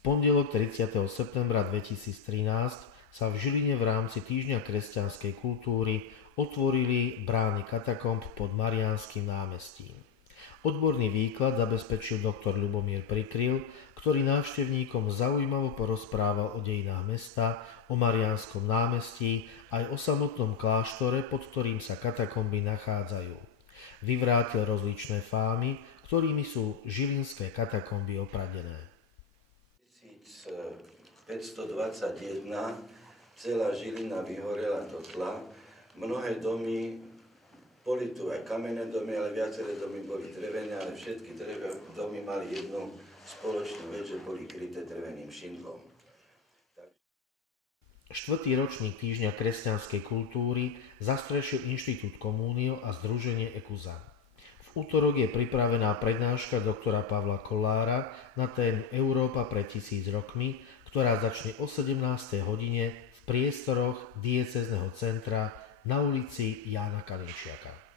pondelok 30. septembra 2013 sa v Žiline v rámci Týždňa kresťanskej kultúry otvorili brány katakomb pod Mariánskym námestím. Odborný výklad zabezpečil doktor Ľubomír Prikryl, ktorý návštevníkom zaujímavo porozprával o dejinách mesta, o Mariánskom námestí aj o samotnom kláštore, pod ktorým sa katakomby nachádzajú. Vyvrátil rozličné fámy, ktorými sú žilinské katakomby opradené. 1521 celá Žilina vyhorela do tla. Mnohé domy, boli tu aj kamenné domy, ale viaceré domy boli drevené, ale všetky domy mali jednu spoločnú vec, že boli kryté dreveným šinkom. Štvrtý ročník Týždňa kresťanskej kultúry zastrešil Inštitút Communio a združenie Ekuza. V utorok je pripravená prednáška doktora Pavla Kollára na tému Európa pred 1000 rokmi, ktorá začne o 17. hodine v priestoroch diecézneho centra na ulici Jána Kalinčiaka.